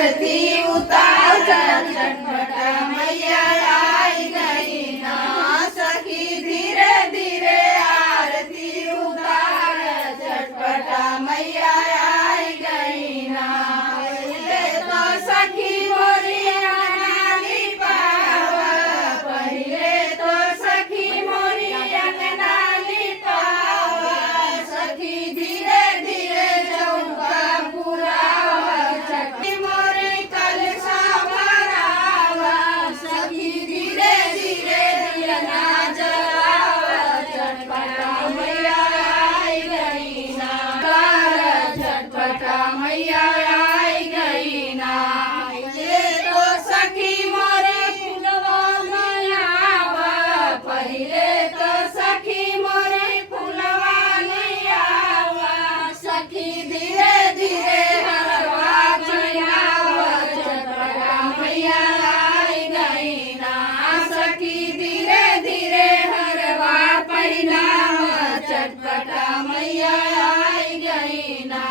आरती उतार चटपटा मैया आई गई ना सखी धीरे धीरे आरती उतार चटपटा मैया आई गई ना पहिले तो सखी मोरी अंगनाली पावा पहिले तो सखी मोरी अंगनाली पावा सखी धीरे धीरे चौका पुरावा सखी मोरी कलसा भरावा सखी धीरे धीरे दिया जलावा चटपटा मैया आई गई ना चटपटा मैया आई गई ना पहिले तो सखी मोरे फुलवा लियावा पहिले तो सखी मोरे फुलवा लियावा सखी धीरे धीरे हरवा चढ़ावा चटपटा मैया आई गई ना सखी धीरे धीरे हरवा पहनावा चटपटा मैया आई गई ना।